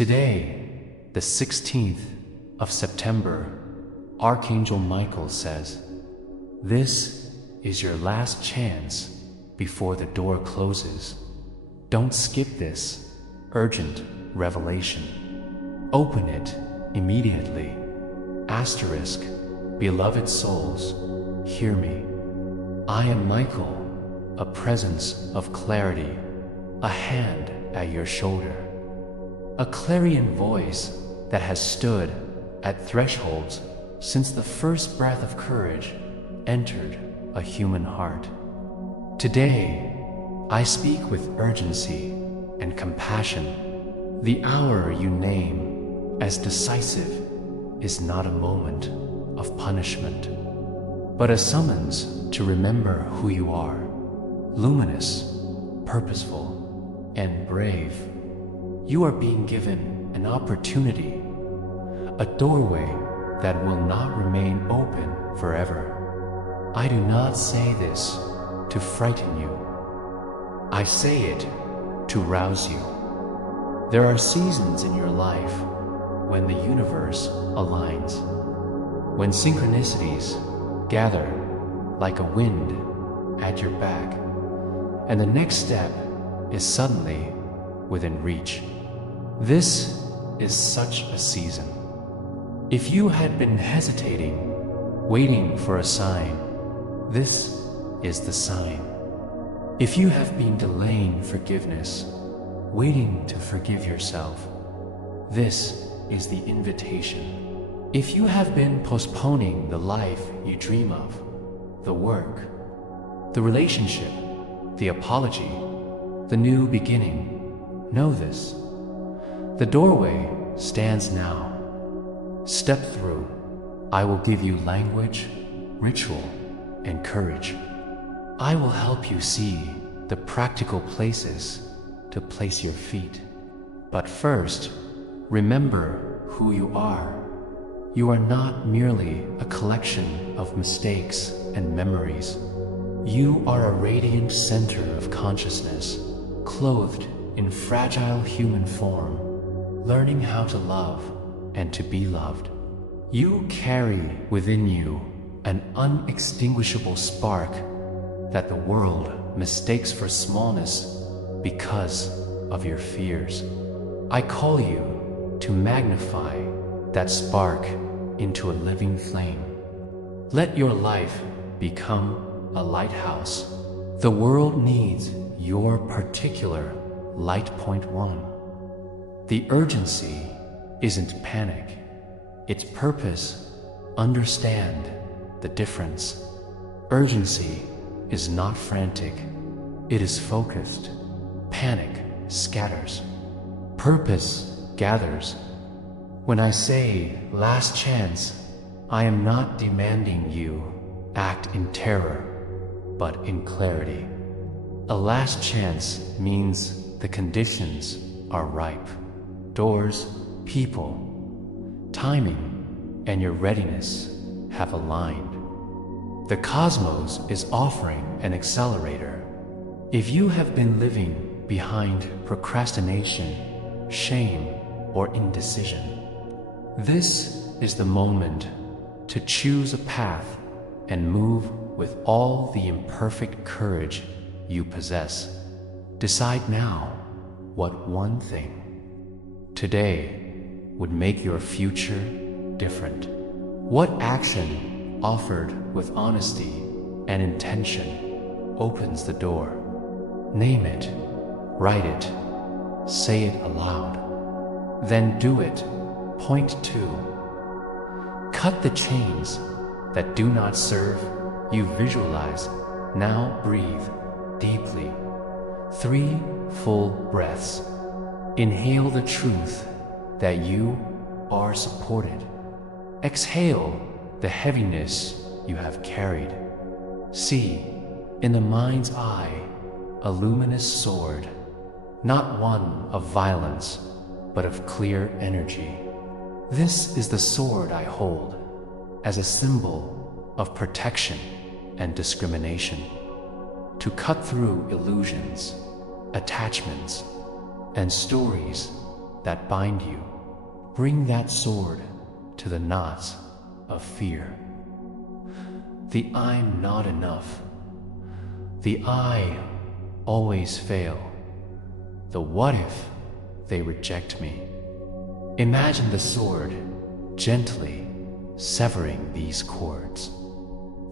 Today, the 16th of September, Archangel Michael says, "This is your last chance before the door closes. Don't skip this urgent revelation. Open it immediately. Asterisk, beloved souls, hear me. I am Michael, a presence of clarity, a hand at your shoulder, a clarion voice that has stood at thresholds since the first breath of courage entered a human heart. Today, I speak with urgency and compassion. The hour you name as decisive is not a moment of punishment, but a summons to remember who you are, luminous, purposeful, and brave. You are being given an opportunity, a doorway that will not remain open forever. I do not say this to frighten you. I say it to rouse you. There are seasons in your life when the universe aligns, when synchronicities gather like a wind at your back, and the next step is suddenly within reach. This is such a season. If you had been hesitating, waiting for a sign, this is the sign. If you have been delaying forgiveness, waiting to forgive yourself, this is the invitation. If you have been postponing the life you dream of, the work, the relationship, the apology, the new beginning, know this. The doorway stands now. Step through. I will give you language, ritual, and courage. I will help you see the practical places to place your feet. But first, remember who you are. You are not merely a collection of mistakes and memories. You are a radiant center of consciousness, clothed in fragile human form, learning how to love and to be loved. You carry within you an unextinguishable spark that the world mistakes for smallness because of your fears. I call you to magnify that spark into a living flame. Let your life become a lighthouse. The world needs your particular light point one. The urgency isn't panic, it's purpose. Understand the difference. Urgency is not frantic, it is focused. Panic scatters, purpose gathers. When I say last chance, I am not demanding you act in terror, but in clarity. A last chance means the conditions are ripe. Doors, people, timing, and your readiness have aligned. The cosmos is offering an accelerator. If you have been living behind procrastination, shame, or indecision, this is the moment to choose a path and move with all the imperfect courage you possess. Decide now what one thing today would make your future different. What action offered with honesty and intention opens the door. Name it, write it, say it aloud. Then do it. Point 2. Cut the chains that do not serve you. Visualize. Now breathe deeply. 3 full breaths. Inhale the truth that you are supported. Exhale the heaviness you have carried. See, in the mind's eye, a luminous sword, not one of violence, but of clear energy. This is the sword I hold as a symbol of protection and discrimination, to cut through illusions, attachments, and stories that bind you. Bring that sword to the knots of fear. The I'm not enough. The I always fail. The what if they reject me. Imagine the sword gently severing these cords.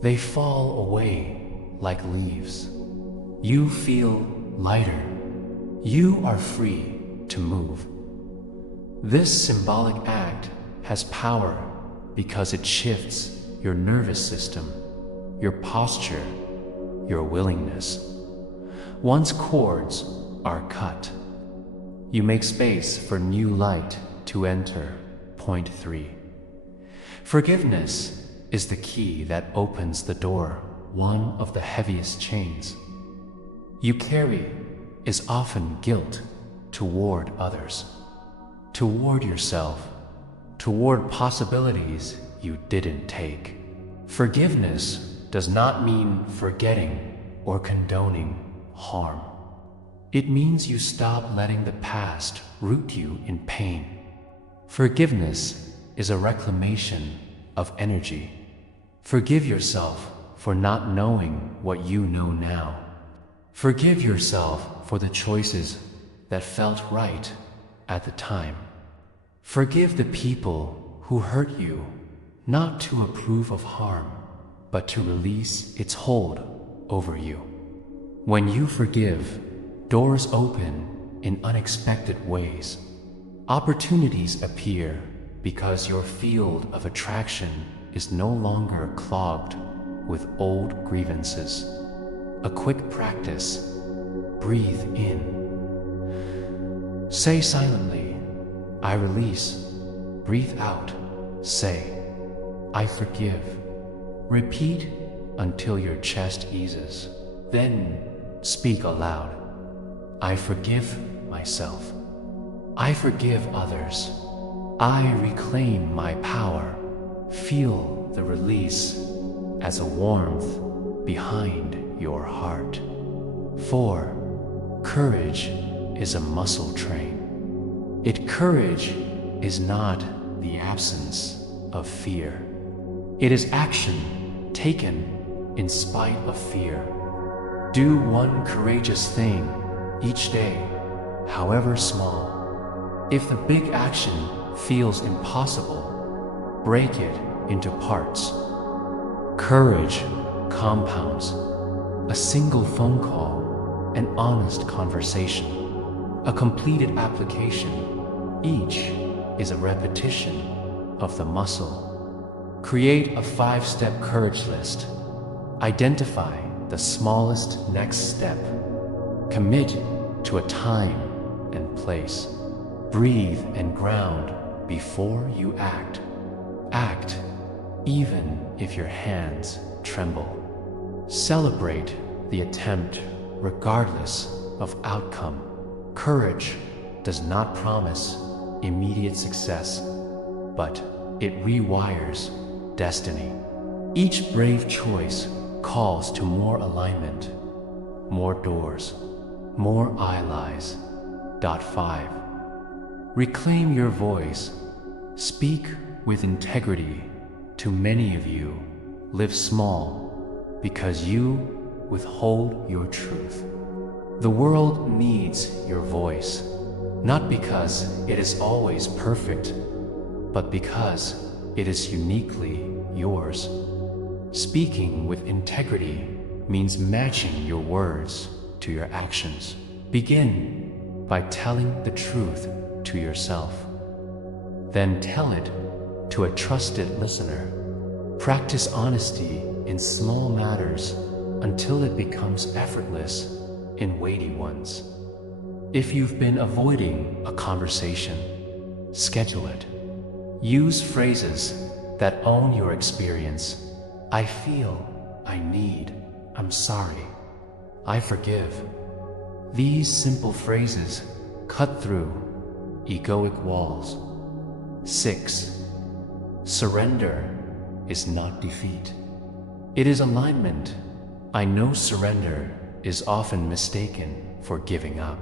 They fall away like leaves. You feel lighter. You are free to move. This symbolic act has power because it shifts your nervous system, your posture, your willingness. Once cords are cut, you make space for new light to enter. Point 3. Forgiveness is the key that opens the door. One of the heaviest chains you carry is often guilt toward others, toward yourself, toward possibilities you didn't take. Forgiveness does not mean forgetting or condoning harm. It means you stop letting the past root you in pain. Forgiveness is a reclamation of energy. Forgive yourself for not knowing what you know now. Forgive yourself for the choices that felt right at the time. Forgive the people who hurt you, not to approve of harm, but to release its hold over you. When you forgive, doors open in unexpected ways. Opportunities appear because your field of attraction is no longer clogged with old grievances. A quick practice. Breathe in. Say silently, I release. Breathe out. Say, I forgive. Repeat until your chest eases. Then speak aloud. I forgive myself. I forgive others. I reclaim my power. Feel the release as a warmth behind your heart. 4. Courage is a muscle train. Courage is not the absence of fear. It is action taken in spite of fear. Do one courageous thing each day, however small. If the big action feels impossible, break it into parts. Courage compounds. A single phone call, an honest conversation, a completed application, each is a repetition of the muscle. Create a 5-step courage list. Identify the smallest next step. Commit to a time and place. Breathe and ground before you act. Act even if your hands tremble. Celebrate the attempt regardless of outcome. Courage does not promise immediate success, but it rewires destiny. Each brave choice calls to more alignment, more doors, more allies. 5. Reclaim your voice. Speak with integrity. Too many of you live small because you withhold your truth. The world needs your voice, not because it is always perfect, but because it is uniquely yours. Speaking with integrity means matching your words to your actions. Begin by telling the truth to yourself. Then tell it to a trusted listener. Practice honesty in small matters until it becomes effortless in weighty ones. If you've been avoiding a conversation, schedule it. Use phrases that own your experience. I feel, I need, I'm sorry, I forgive. These simple phrases cut through egoic walls. 6. Surrender is not defeat. It is alignment. I know surrender is often mistaken for giving up.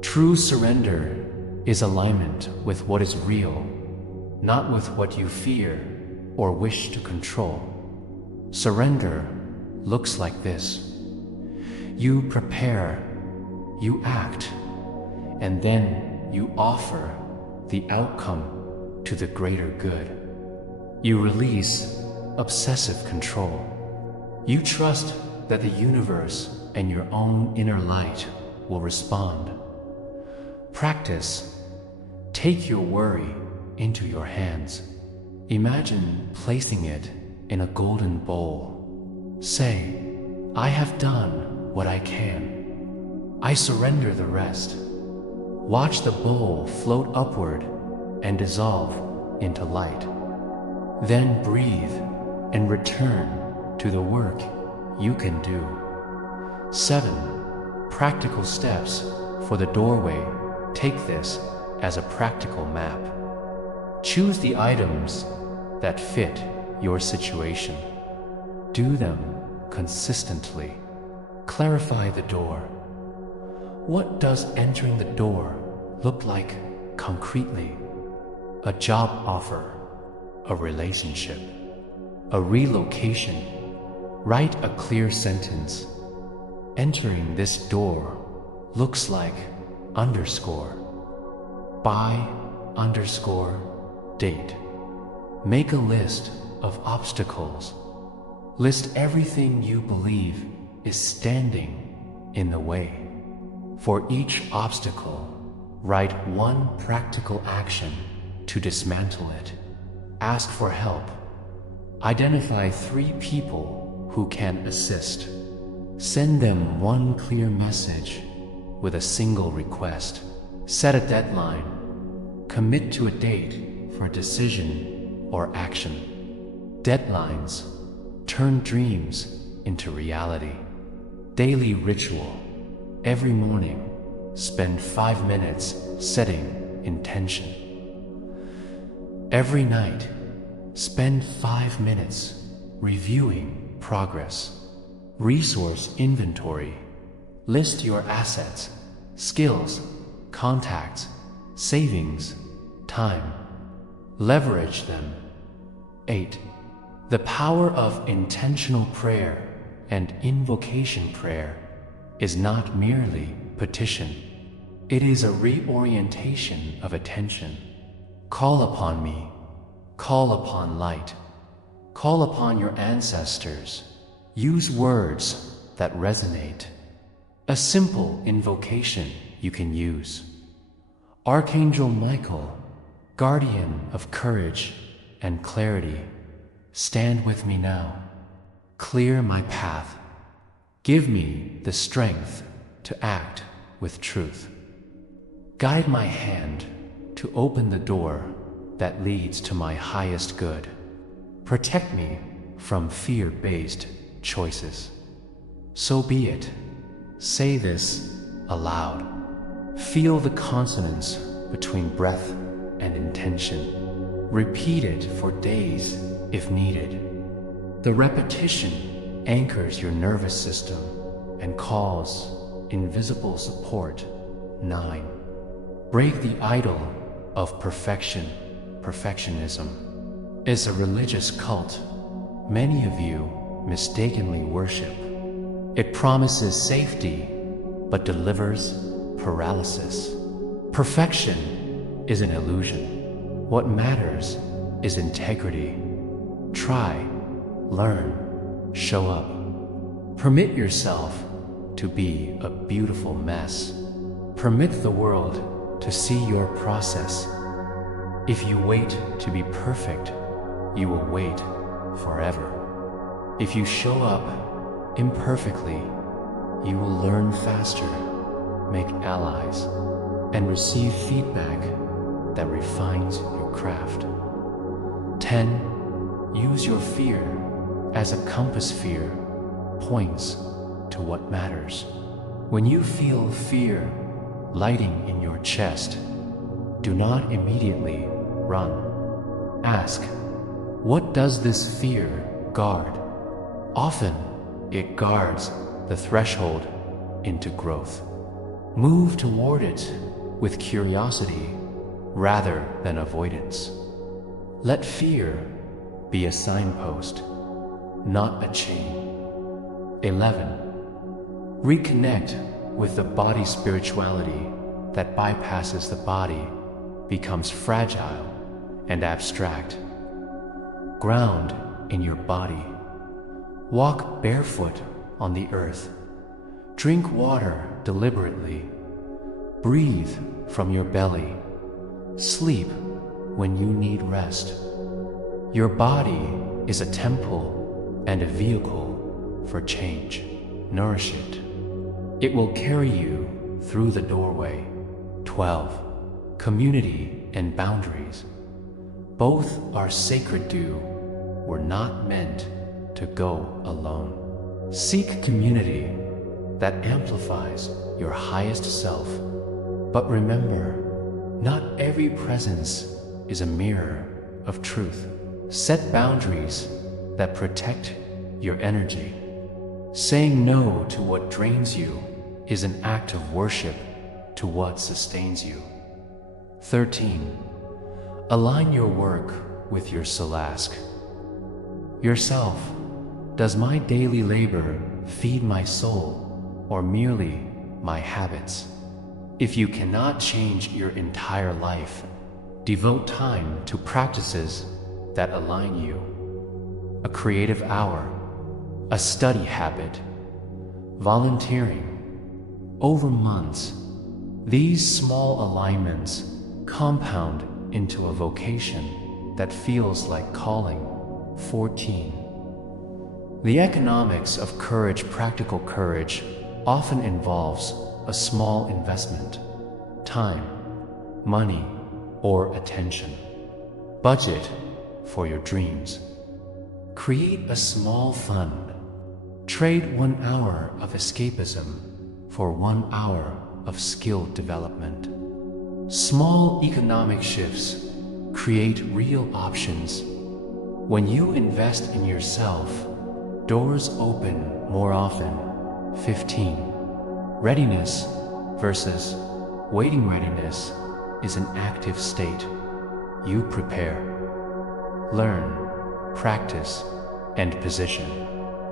True surrender is alignment with what is real, not with what you fear or wish to control. Surrender looks like this. You prepare, you act, and then you offer the outcome to the greater good. You release obsessive control. You trust that the universe and your own inner light will respond. Practice. Take your worry into your hands. Imagine placing it in a golden bowl. Say, I have done what I can. I surrender the rest. Watch the bowl float upward and dissolve into light. Then breathe and return to the work you can do. 7 practical steps for the doorway. Take this as a practical map. Choose the items that fit your situation. Do them consistently. Clarify the door. What does entering the door look like concretely? A job offer, a relationship, a relocation. Write a clear sentence. Entering this door looks like by date. Make a list of obstacles. List everything you believe is standing in the way. For each obstacle, write 1 practical action to dismantle it. Ask for help. Identify 3 people who can assist. Send them 1 clear message with a single request. Set a deadline. Commit to a date for a decision or action. Deadlines turn dreams into reality. Daily ritual. Every morning, spend 5 minutes setting intention. Every night, spend 5 minutes reviewing progress. Resource inventory. List your assets, skills, contacts, savings, time. Leverage them. 8. The power of intentional prayer and invocation prayer is not merely petition. It is a reorientation of attention. Call upon me. Call upon light. Call upon your ancestors. Use words that resonate. A simple invocation you can use. Archangel Michael, guardian of courage and clarity, stand with me now. Clear my path. Give me the strength to act with truth. Guide my hand to open the door that leads to my highest good. Protect me from fear-based choices. So be it. Say this aloud. Feel the consonance between breath and intention. Repeat it for days if needed. The repetition anchors your nervous system and calls invisible support. 9. Break the idol of perfectionism. Is a religious cult many of you mistakenly worship. It promises safety, but delivers paralysis. Perfection is an illusion. What matters is integrity. Try, learn, show up. Permit yourself to be a beautiful mess. Permit the world to see your process. If you wait to be perfect, you will wait forever. If you show up imperfectly, you will learn faster, make allies, and receive feedback that refines your craft. 10. Use your fear as a compass. Fear points to what matters. When you feel fear lighting in your chest, do not immediately run. Ask, what does this fear guard? Often, it guards the threshold into growth. Move toward it with curiosity rather than avoidance. Let fear be a signpost, not a chain. 11. Reconnect with the body. Spirituality that bypasses the body becomes fragile and abstract. Ground in your body. Walk barefoot on the earth. Drink water deliberately. Breathe from your belly. Sleep when you need rest. Your body is a temple and a vehicle for change. Nourish it. It will carry you through the doorway. 12. Community and boundaries. Both are sacred. We're not meant to go alone. Seek community that amplifies your highest self. But remember, not every presence is a mirror of truth. Set boundaries that protect your energy. Saying no to what drains you is an act of worship to what sustains you. 13. Align your work with your soul. Ask yourself, does my daily labor feed my soul or merely my habits? If you cannot change your entire life, devote time to practices that align you. A creative hour, a study habit, volunteering. Over months, these small alignments compound into a vocation that feels like calling. 14. The economics of courage. Practical courage often involves a small investment, time, money, or attention. Budget for your dreams. Create a small fund. Trade 1 hour of escapism for 1 hour of skill development. Small economic shifts create real options. When you invest in yourself, doors open more often. 15. Readiness versus waiting. Readiness is an active state. You prepare, learn, practice, and position.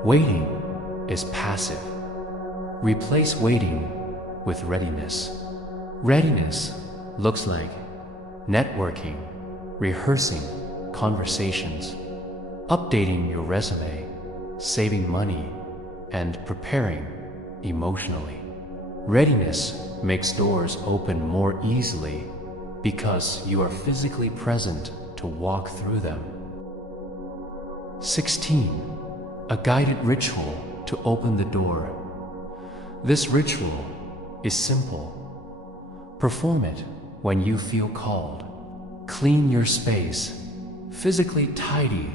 Waiting is passive. Replace waiting with readiness. Readiness looks like networking, rehearsing conversations, updating your resume, saving money, and preparing emotionally. Readiness makes doors open more easily because you are physically present to walk through them. 16. A guided ritual to open the door. This ritual is simple. Perform it when you feel called. Clean your space. Physically tidy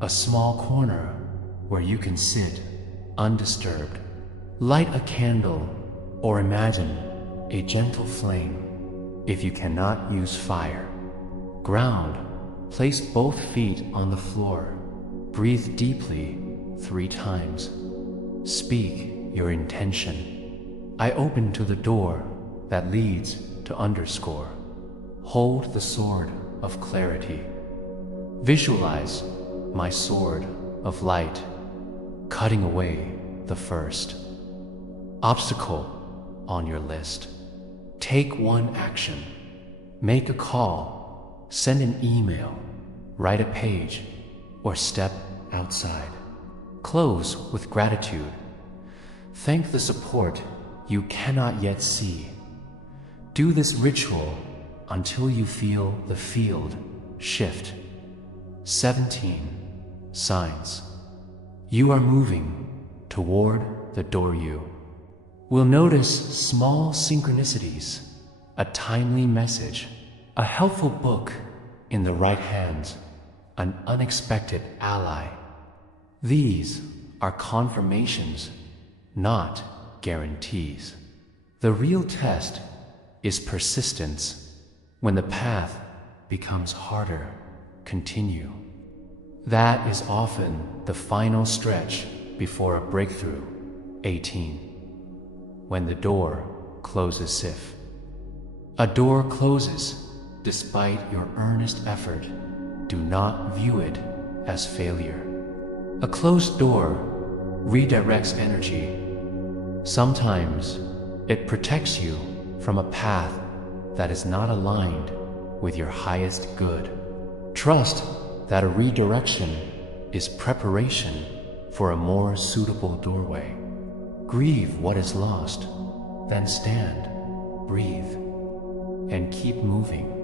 a small corner where you can sit undisturbed. Light a candle or imagine a gentle flame. If you cannot use fire, ground. Place both feet on the floor. Breathe deeply 3 times. Speak your intention. I open to the door that leads to underscore. Hold the sword of clarity. Visualize my sword of light, cutting away the first obstacle on your list. Take 1 action. Make a call, send an email, write a page, or step outside. Close with gratitude. Thank the support you cannot yet see. Do this ritual until you feel the field shift. 17. Signs. You are moving toward the door. You will notice small synchronicities, a timely message, a helpful book in the right hands, an unexpected ally. These are confirmations, not guarantees. The real test is persistence. When the path becomes harder, continue. That is often the final stretch before a breakthrough. 18. When the door closes. If A door closes despite your earnest effort. Do not view it as failure. A closed door redirects energy. Sometimes it protects you from a path that is not aligned with your highest good. Trust that a redirection is preparation for a more suitable doorway. Grieve what is lost, then stand, breathe, and keep moving.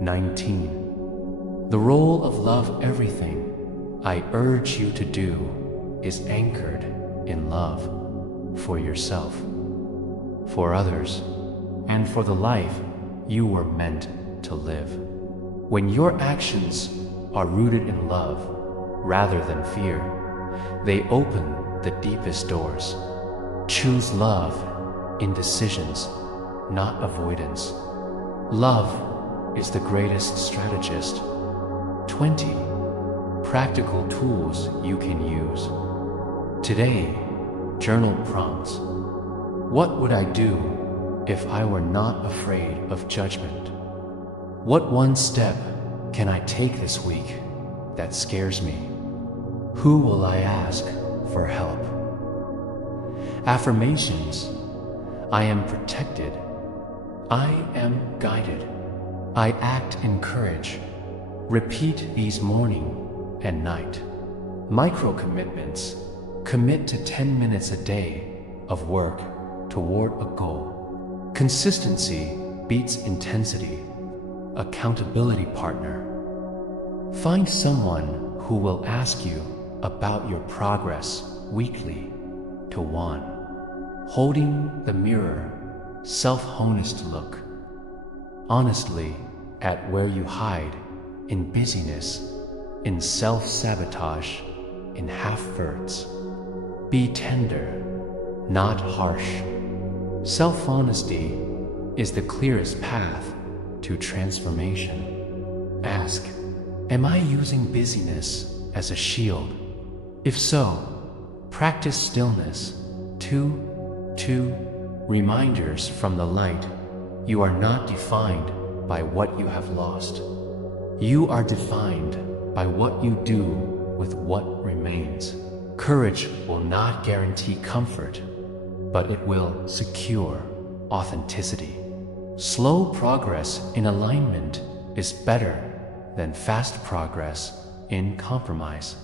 19. The role of love everything I urge you to do is anchored in love for yourself, for others, and for the life you were meant to live. When your actions are rooted in love rather than fear, they open the deepest doors. Choose love in decisions, not avoidance. Love is the greatest strategist. 20. Practical tools you can use. Today, journal prompts. What would I do if I were not afraid of judgment? What one step can I take this week that scares me? Who will I ask for help? Affirmations. I am protected. I am guided. I act in courage. Repeat these morning and night. Micro commitments. Commit to 10 minutes a day of work toward a goal. Consistency beats intensity. Accountability partner. Find someone who will ask you about your progress weekly. To 1. Holding the mirror. Self-honest look. Honestly at where you hide, in busyness, in self-sabotage, in half-verts. Be tender, not harsh. Self-honesty is the clearest path to transformation. Ask, am I using busyness as a shield? If so, practice stillness. 2. Reminders from the light. You are not defined by what you have lost. You are defined by what you do with what remains. Courage will not guarantee comfort, but it will secure authenticity. Slow progress in alignment is better than fast progress in compromise.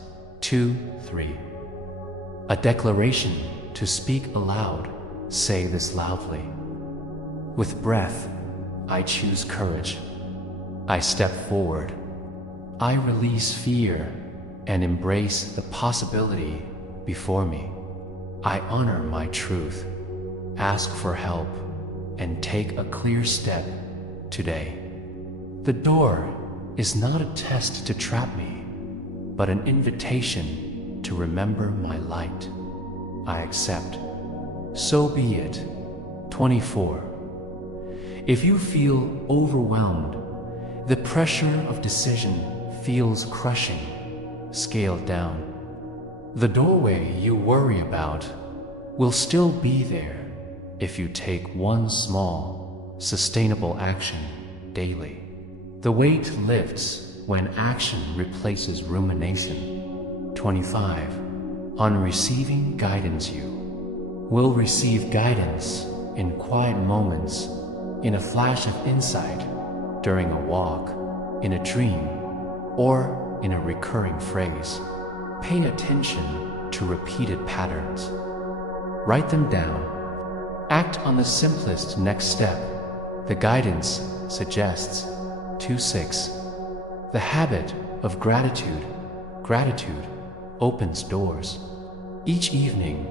3. A declaration to speak aloud. Say this loudly. With breath, I choose courage. I step forward. I release fear and embrace the possibility before me. I honor my truth, ask for help, and take a clear step today. The door is not a test to trap me, but an invitation to remember my light. I accept. So be it. 24. If you feel overwhelmed, the pressure of decision feels crushing, scale down. The doorway you worry about will still be there if you take one small, sustainable action daily. The weight lifts when action replaces rumination. 25. On receiving guidance, you will receive guidance in quiet moments, in a flash of insight, during a walk, in a dream, or in a recurring phrase. Pay attention to repeated patterns. Write them down. Act on the simplest next step. The guidance suggests. 26. The habit of gratitude. Gratitude opens doors. Each evening,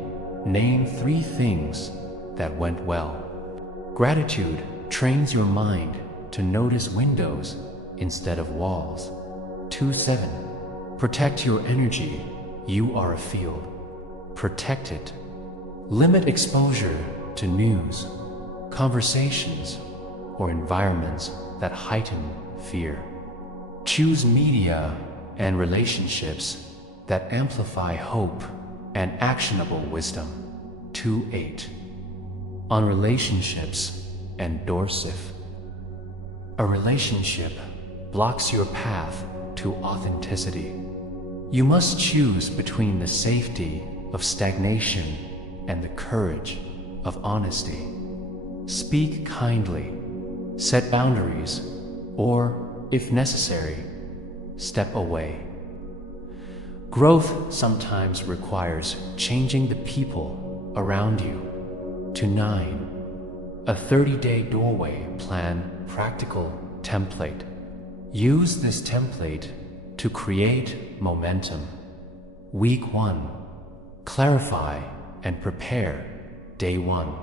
name 3 things that went well. Gratitude trains your mind to notice windows instead of walls. 27. Protect your energy. You are a field. Protect it. Limit exposure to news, conversations, or environments that heighten fear. Choose media and relationships that amplify hope and actionable wisdom. 2.8. On relationships and Dorsif. A relationship blocks your path to authenticity. You must choose between the safety of stagnation and the courage of honesty. Speak kindly, set boundaries, or, if necessary, step away. Growth sometimes requires changing the people around you. To 9. A 30-day doorway plan practical template. Use this template to create momentum. Week 1. Clarify and prepare. Day 1.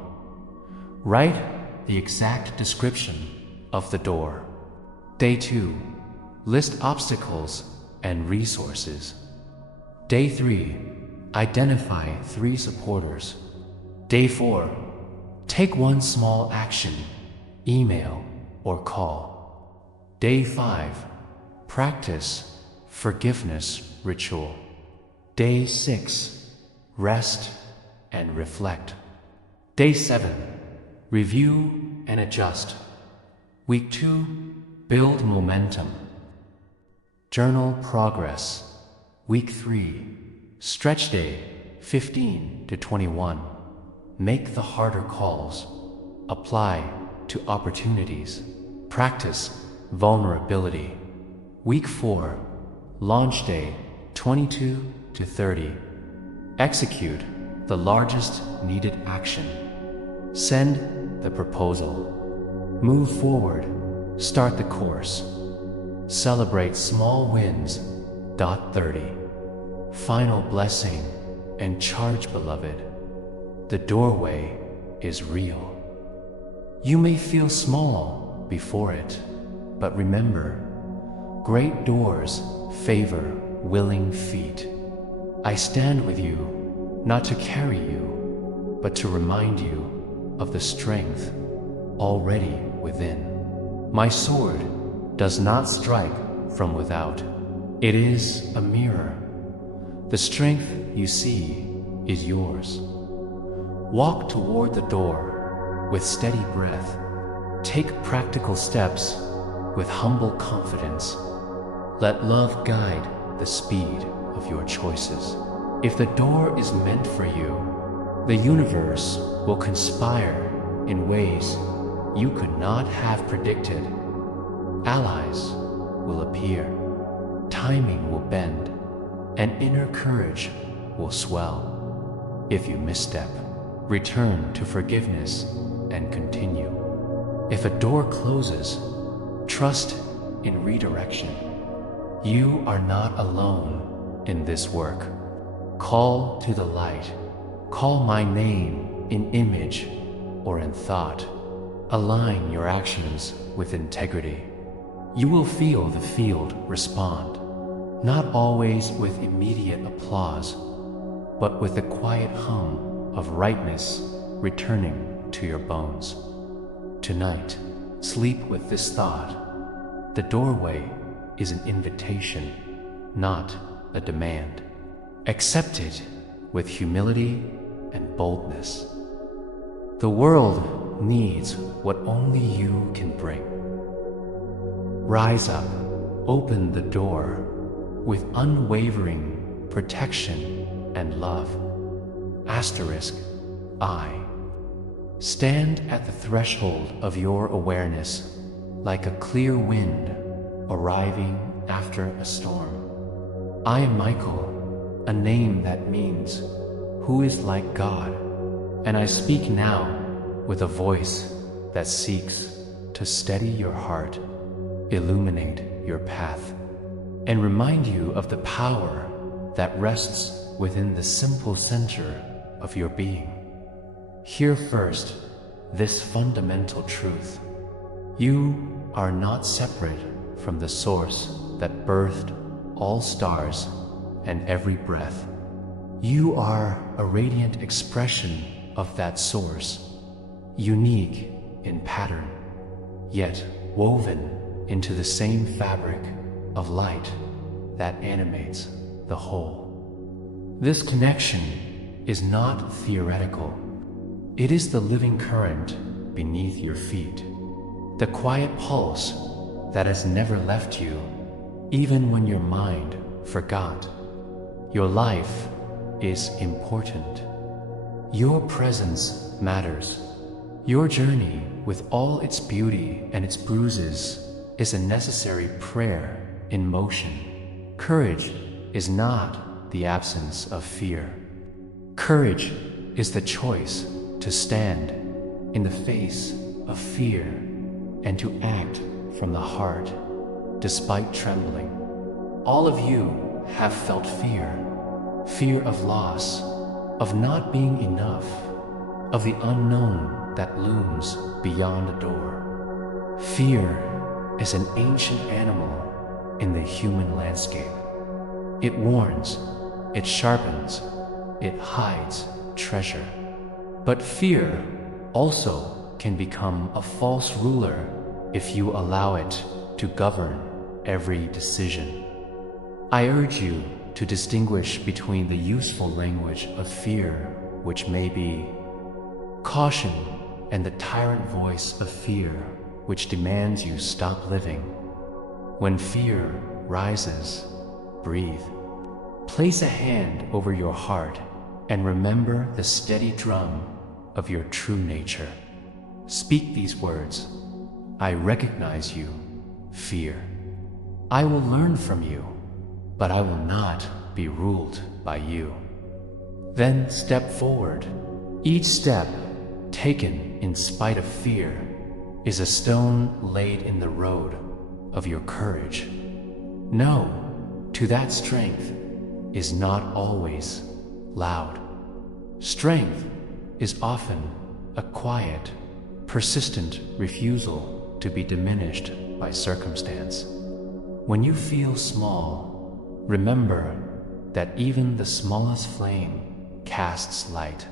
Write the exact description of the door. Day 2. List obstacles and resources. Day 3. Identify 3 supporters. Day 4. Take one small action, email or call. Day 5. Practice forgiveness ritual. Day 6. Rest and reflect. Day 7. Review and adjust. Week 2. Build momentum. Journal progress. Week 3. Stretch day 15 to 21. Make the harder calls. Apply to opportunities. Practice vulnerability. Week 4. Launch day 22 to 30. Execute the largest needed action. Send the proposal. Move forward. Start the course. Celebrate small wins. 30. Final blessing and charge, beloved. The doorway is real. You may feel small before it, but remember, great doors favor willing feet. I stand with you, not to carry you, but to remind you of the strength already within. My sword does not strike from without. It is a mirror. The strength you see is yours. Walk toward the door with steady breath. Take practical steps with humble confidence. Let love guide the speed of your choices. If the door is meant for you, the universe will conspire in ways you could not have predicted. Allies will appear, timing will bend, and inner courage will swell. If you misstep, return to forgiveness and continue. If a door closes, trust in redirection. You are not alone in this work. Call to the light. Call my name in image or in thought. Align your actions with integrity. You will feel the field respond, not always with immediate applause, but with the quiet hum of rightness returning to your bones. Tonight, sleep with this thought. The doorway is an invitation, not a demand. Accept it with humility and boldness. The world needs what only you can bring. Rise up, open the door with unwavering protection and love. Asterisk, I. Stand at the threshold of your awareness like a clear wind arriving after a storm. I am Michael, a name that means who is like God, and I speak now with a voice that seeks to steady your heart, illuminate your path, and remind you of the power that rests within the simple center of your being. Hear first this fundamental truth. You are not separate from the source that birthed all stars and every breath. You are a radiant expression of that source, unique in pattern, yet woven into the same fabric of light that animates the whole. This connection is not theoretical. It is the living current beneath your feet, the quiet pulse that has never left you, even when your mind forgot. Your life is important. Your presence matters. Your journey, with all its beauty and its bruises, is a necessary prayer in motion. Courage is not the absence of fear. Courage is the choice to stand in the face of fear and to act from the heart, despite trembling. All of you have felt fear. Fear of loss, of not being enough, of the unknown that looms beyond a door. Fear is an ancient animal in the human landscape. It warns, it sharpens, it hides treasure. But fear also can become a false ruler if you allow it to govern every decision. I urge you to distinguish between the useful language of fear, which may be caution, and the tyrant voice of fear, which demands you stop living. When fear rises, breathe. Place a hand over your heart and remember the steady drum of your true nature. Speak these words: I recognize you, fear. I will learn from you, but I will not be ruled by you. Then step forward. Each step, taken in spite of fear, is a stone laid in the road of your courage. No, to that strength is not always loud. Strength is often a quiet, persistent refusal to be diminished by circumstance. When you feel small, remember that even the smallest flame casts light.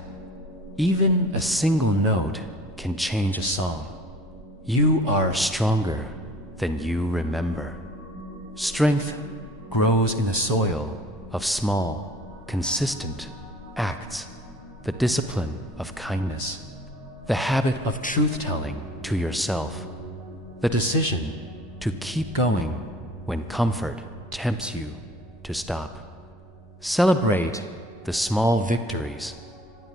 Even a single note can change a song. You are stronger than you remember. Strength grows in the soil of small, consistent acts, the discipline of kindness, the habit of truth-telling to yourself, the decision to keep going when comfort tempts you to stop. Celebrate the small victories.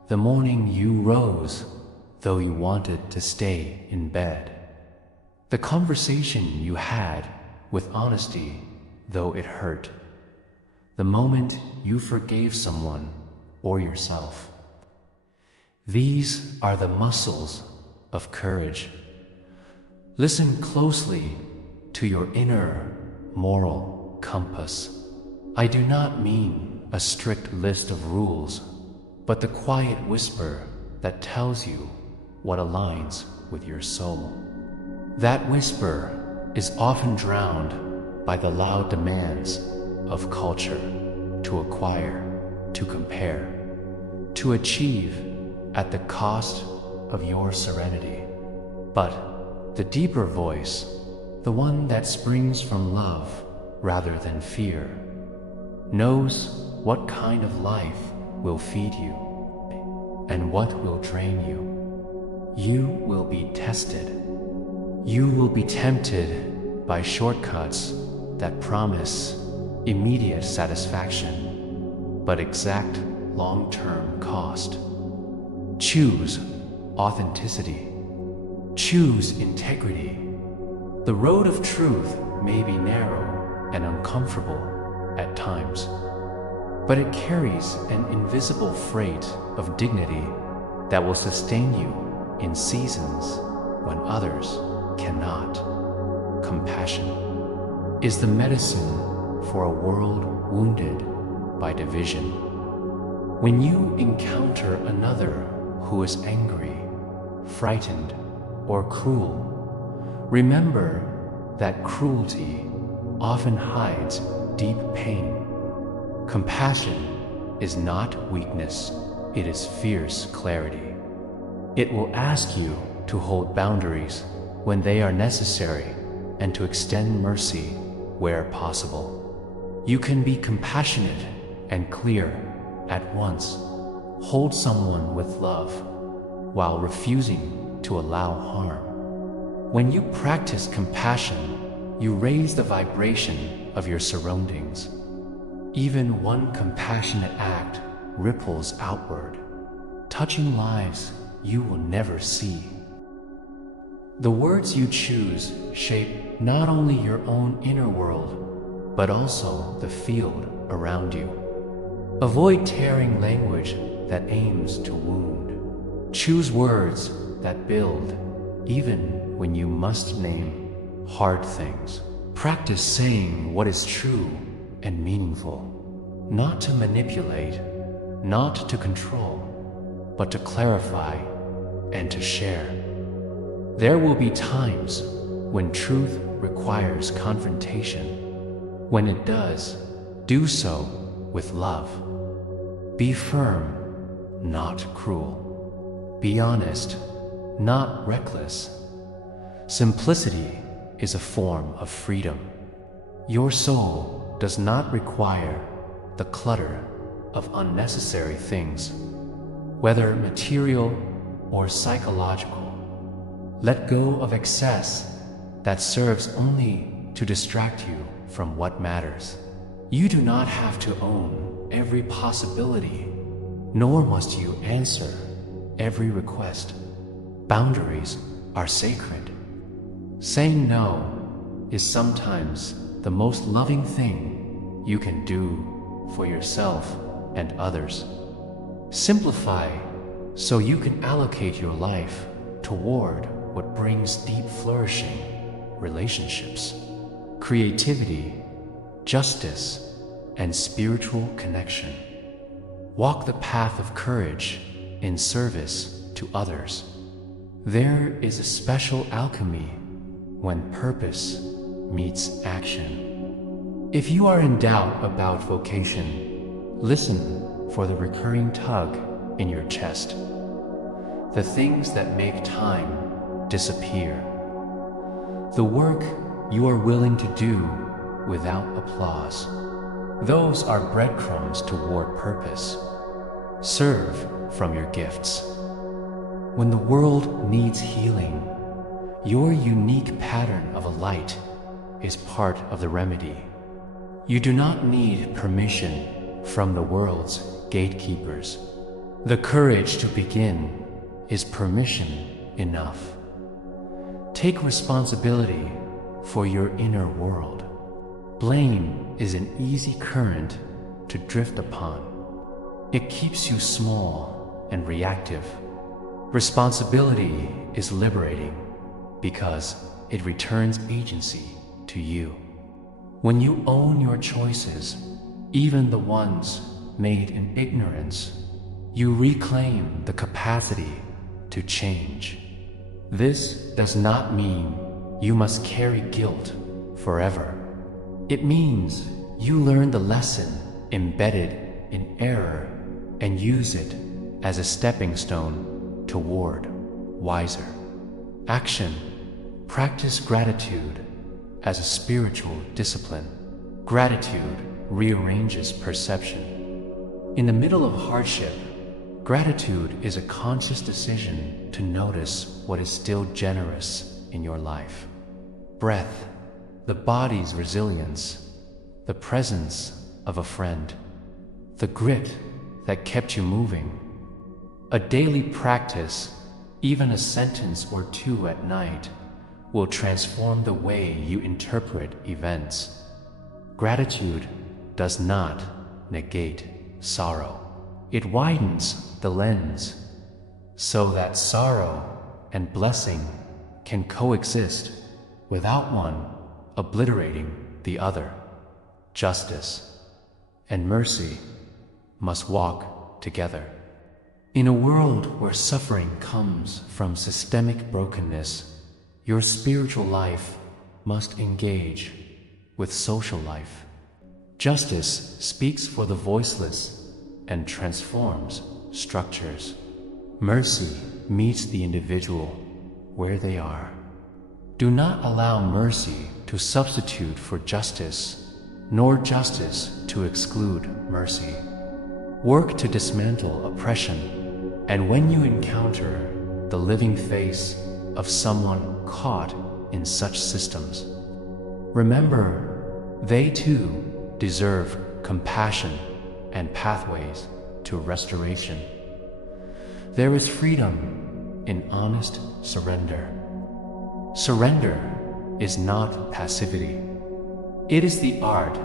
The morning you rose, though you wanted to stay in bed. The conversation you had with honesty, though it hurt. The moment you forgave someone or yourself. These are the muscles of courage. Listen closely to your inner moral compass. I do not mean a strict list of rules, but the quiet whisper that tells you what aligns with your soul. That whisper is often drowned by the loud demands of culture to acquire, to compare, to achieve at the cost of your serenity. But the deeper voice, the one that springs from love rather than fear, knows what kind of life will feed you and what will drain you. You will be tested. You will be tempted by shortcuts that promise immediate satisfaction, but exact long-term cost. Choose authenticity. Choose integrity. The road of truth may be narrow and uncomfortable at times, but it carries an invisible freight of dignity that will sustain you in seasons when others cannot. Compassion is the medicine for a world wounded by division. When you encounter another who is angry, frightened, or cruel, remember that cruelty often hides deep pain. Compassion is not weakness, it is fierce clarity. It will ask you to hold boundaries when they are necessary and to extend mercy where possible. You can be compassionate and clear at once. Hold someone with love while refusing to allow harm. When you practice compassion, you raise the vibration of your surroundings. Even one compassionate act ripples outward, touching lives you will never see. The words you choose shape not only your own inner world, but also the field around you. Avoid tearing language that aims to wound. Choose words that build, even when you must name hard things. Practice saying what is true and meaningful, not to manipulate, not to control, but to clarify and to share. There will be times when truth requires confrontation. When it does, do so with love. Be firm, not cruel. Be honest, not reckless. Simplicity is a form of freedom. Your soul does not require the clutter of unnecessary things, whether material or psychological. Let go of excess that serves only to distract you from what matters. You do not have to own every possibility, nor must you answer every request. Boundaries are sacred. Saying no is sometimes the most loving thing you can do for yourself and others. Simplify so you can allocate your life toward what brings deep flourishing relationships, creativity, justice, and spiritual connection. Walk the path of courage in service to others. There is a special alchemy when purpose meets action. If you are in doubt about vocation, listen for the recurring tug in your chest. The things that make time disappear. The work you are willing to do without applause. Those are breadcrumbs toward purpose. Serve from your gifts. When the world needs healing, your unique pattern of a light is part of the remedy. You do not need permission from the world's gatekeepers. The courage to begin is permission enough. Take responsibility for your inner world. Blame is an easy current to drift upon. It keeps you small and reactive. Responsibility is liberating because it returns agency to you. When you own your choices, even the ones made in ignorance, you reclaim the capacity to change. This does not mean you must carry guilt forever. It means you learn the lesson embedded in error and use it as a stepping stone toward wiser action. Practice gratitude as a spiritual discipline. Gratitude rearranges perception. In the middle of hardship, gratitude is a conscious decision to notice what is still generous in your life. Breath, the body's resilience, the presence of a friend, the grit that kept you moving. A daily practice, even a sentence or two at night, will transform the way you interpret events. Gratitude does not negate sorrow. It widens the lens so that sorrow and blessing can coexist without one obliterating the other. Justice and mercy must walk together. In a world where suffering comes from systemic brokenness, your spiritual life must engage with social life. Justice speaks for the voiceless and transforms structures. Mercy meets the individual where they are. Do not allow mercy to substitute for justice, nor justice to exclude mercy. Work to dismantle oppression, and when you encounter the living face of someone caught in such systems. Remember, they too deserve compassion and pathways to restoration. There is freedom in honest surrender. Surrender is not passivity. It is the art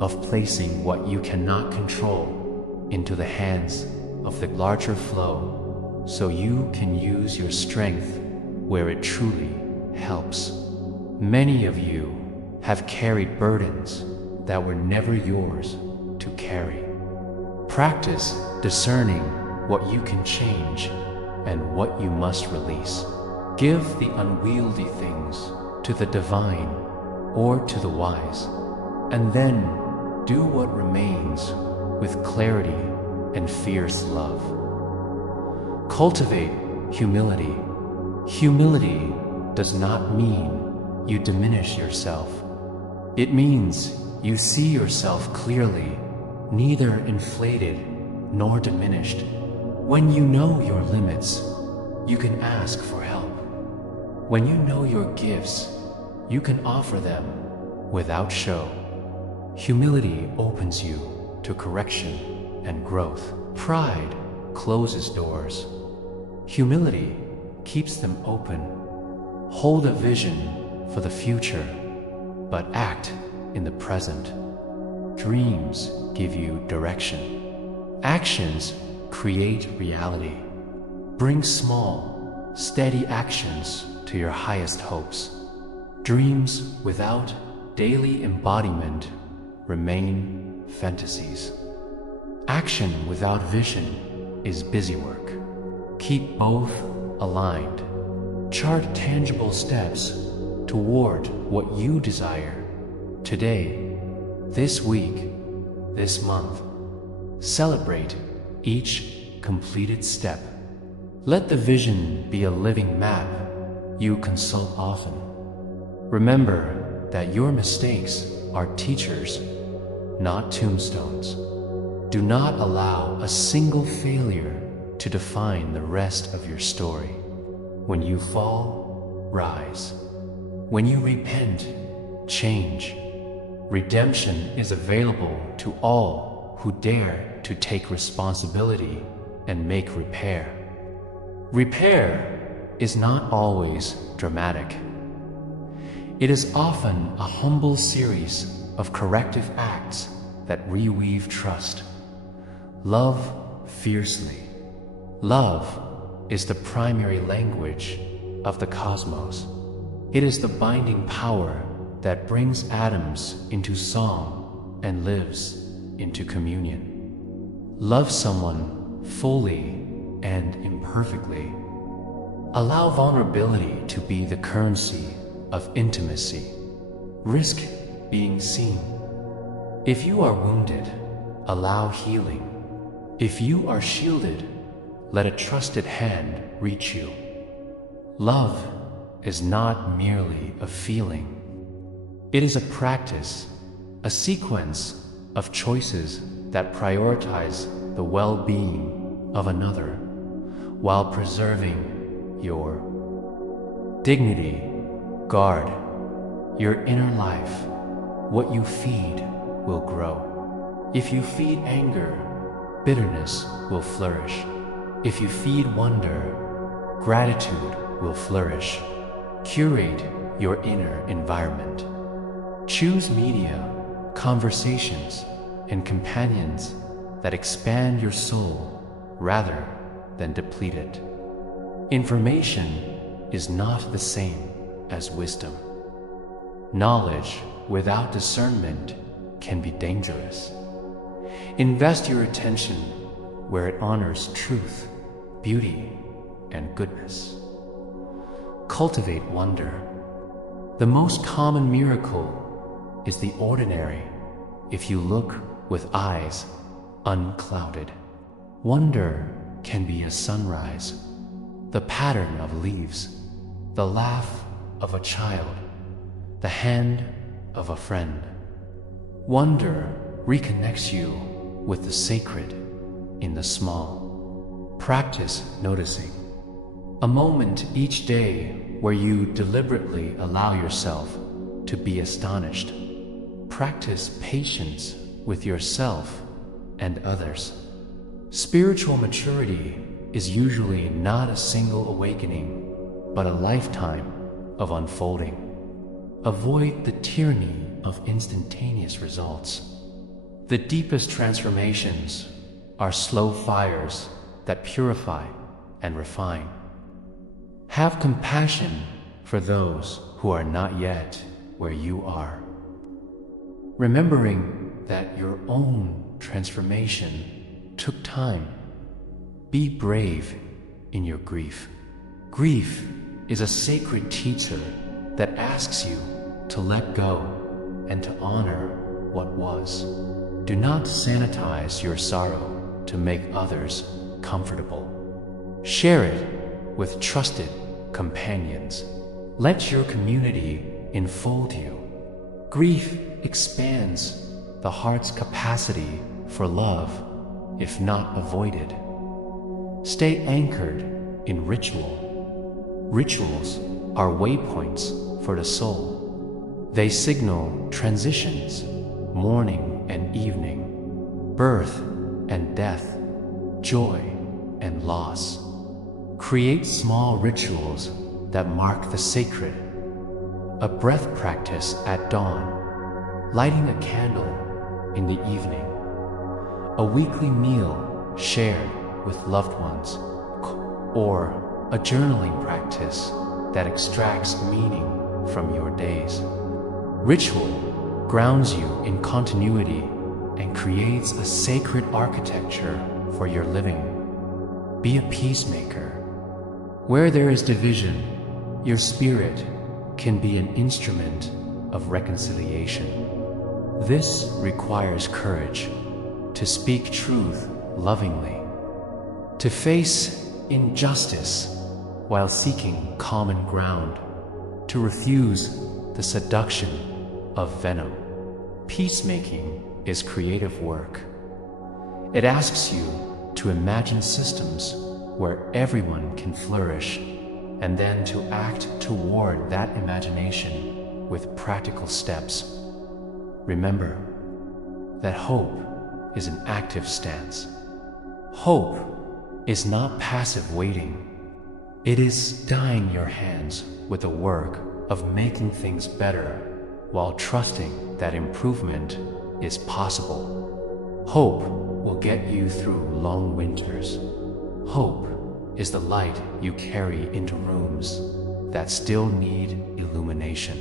of placing what you cannot control into the hands of the larger flow, so you can use your strength where it truly helps. Many of you have carried burdens that were never yours to carry. Practice discerning what you can change and what you must release. Give the unwieldy things to the divine or to the wise, and then do what remains with clarity and fierce love. Cultivate humility. Humility does not mean you diminish yourself. It means you see yourself clearly, neither inflated nor diminished. When you know your limits, you can ask for help. When you know your gifts, you can offer them without show. Humility opens you to correction and growth. Pride closes doors. Humility keeps them open. Hold a vision for the future, but act in the present. Dreams give you direction. Actions create reality. Bring small, steady actions to your highest hopes. Dreams without daily embodiment remain fantasies. Action without vision is busy work. Keep both aligned. Chart tangible steps toward what you desire. Today, this week, this month. Celebrate each completed step. Let the vision be a living map you consult often. Remember that your mistakes are teachers, not tombstones. Do not allow a single failure to define the rest of your story. When you fall, rise. When you repent, change. Redemption is available to all who dare to take responsibility and make repair. Repair is not always dramatic. It is often a humble series of corrective acts that reweave trust. Love fiercely. Love is the primary language of the cosmos. It is the binding power that brings atoms into song and lives into communion. Love someone fully and imperfectly. Allow vulnerability to be the currency of intimacy. Risk being seen. If you are wounded, allow healing. If you are shielded, let a trusted hand reach you. Love is not merely a feeling. It is a practice, a sequence of choices that prioritize the well-being of another while preserving your dignity. Guard your inner life. What you feed will grow. If you feed anger, bitterness will flourish. If you feed wonder, gratitude will flourish. Curate your inner environment. Choose media, conversations, and companions that expand your soul rather than deplete it. Information is not the same as wisdom. Knowledge without discernment can be dangerous. Invest your attention where it honors truth, beauty, and goodness. Cultivate wonder. The most common miracle is the ordinary if you look with eyes unclouded. Wonder can be a sunrise, the pattern of leaves, the laugh of a child, the hand of a friend. Wonder reconnects you with the sacred in the small. Practice noticing. A moment each day where you deliberately allow yourself to be astonished. Practice patience with yourself and others. Spiritual maturity is usually not a single awakening, but a lifetime of unfolding. Avoid the tyranny of instantaneous results. The deepest transformations are slow fires that purify and refine. Have compassion for those who are not yet where you are. Remembering that your own transformation took time. Be brave in your grief. Grief is a sacred teacher that asks you to let go and to honor what was. Do not sanitize your sorrow to make others comfortable. Share it with trusted companions. Let your community enfold you. Grief expands the heart's capacity for love, if not avoided. Stay anchored in ritual. Rituals are waypoints for the soul. They signal transitions, morning and evening, birth and death, joy and loss. Create small rituals that mark the sacred. A breath practice at dawn, lighting a candle in the evening, a weekly meal shared with loved ones, or a journaling practice that extracts meaning from your days. Ritual grounds you in continuity and creates a sacred architecture for your living. Be a peacemaker. Where there is division, your spirit can be an instrument of reconciliation. This requires courage to speak truth lovingly, to face injustice while seeking common ground, to refuse the seduction of venom. Peacemaking is creative work. It asks you to imagine systems where everyone can flourish, and then to act toward that imagination with practical steps. Remember that hope is an active stance. Hope is not passive waiting. It is dyeing your hands with the work of making things better while trusting that improvement is possible. Hope will get you through long winters. Hope is the light you carry into rooms that still need illumination.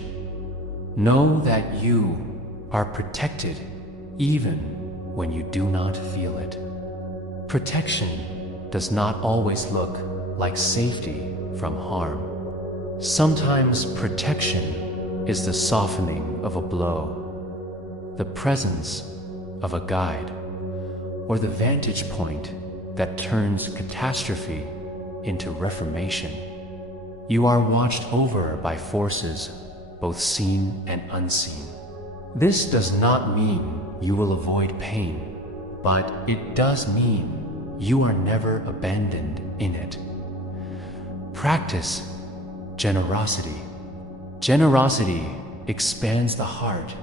Know that you are protected even when you do not feel it. Protection does not always look like safety from harm. Sometimes protection is the softening of a blow, the presence of a guide, or the vantage point that turns catastrophe into reformation. You are watched over by forces both seen and unseen. This does not mean you will avoid pain, but it does mean you are never abandoned in it. Practice generosity. Generosity expands the heart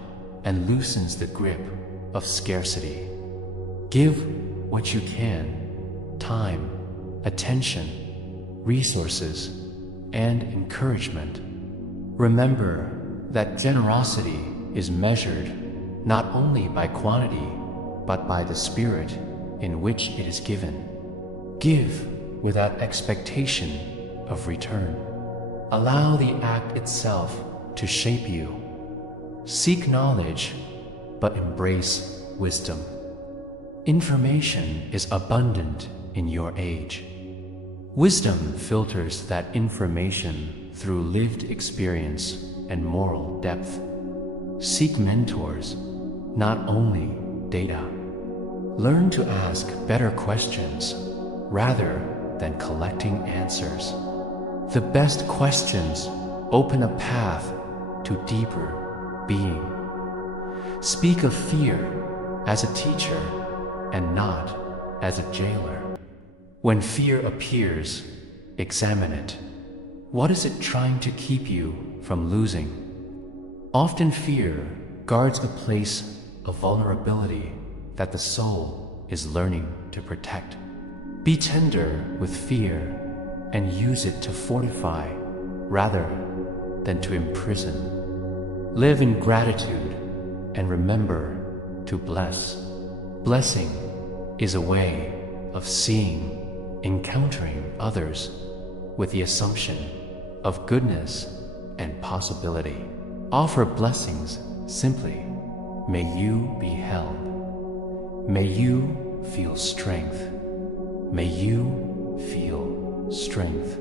and loosens the grip of scarcity. Give what you can: time, attention, resources, and encouragement. Remember that generosity is measured not only by quantity, but by the spirit in which it is given. Give without expectation of return. Allow the act itself to shape you. Seek knowledge, but embrace wisdom. Information is abundant in your age. Wisdom filters that information through lived experience and moral depth. Seek mentors, not only data. Learn to ask better questions rather than collecting answers. The best questions open a path to deeper being. Speak of fear as a teacher and not as a jailer. When fear appears, examine it. What is it trying to keep you from losing? Often fear guards a place of vulnerability that the soul is learning to protect. Be tender with fear and use it to fortify rather than to imprison. Live in gratitude and remember to bless. Blessing is a way of seeing, encountering others with the assumption of goodness and possibility. Offer blessings simply. May you be held. May you feel strength. May you feel strength.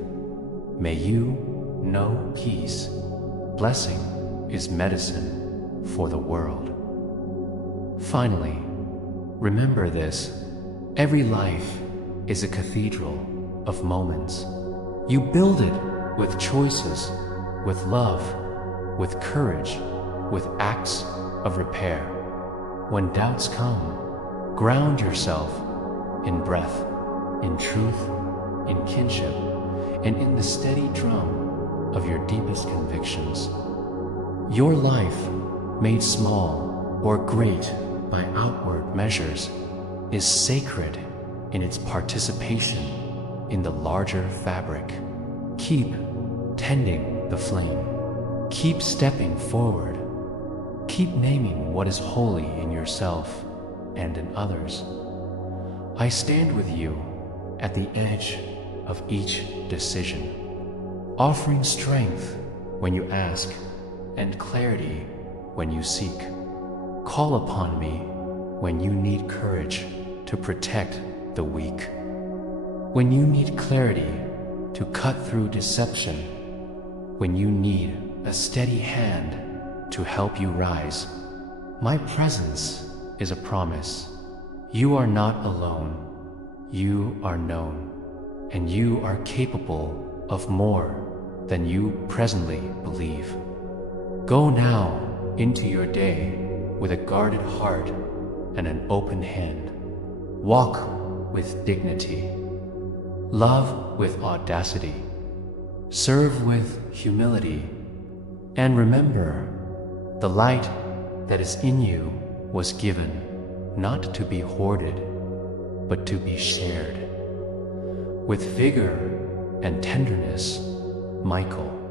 May you know peace. Blessing is medicine for the world. Finally, remember this. Every life is a cathedral of moments. You build it with choices, with love, with courage, with acts of repair. When doubts come, ground yourself in breath, in truth, in kinship, and in the steady drum of your deepest convictions. Your life, made small or great by outward measures, is sacred in its participation in the larger fabric. Keep tending the flame. Keep stepping forward. Keep naming what is holy in yourself and in others. I stand with you at the edge of each decision, offering strength when you ask and clarity when you seek. Call upon me when you need courage to protect the weak. When you need clarity to cut through deception. When you need a steady hand to help you rise. My presence is a promise. You are not alone. You are known, and you are capable of more than you presently believe. Go now into your day with a guarded heart and an open hand. Walk with dignity. Love with audacity. Serve with humility. And remember, the light that is in you was given not to be hoarded, but to be shared. With vigor and tenderness, Michael.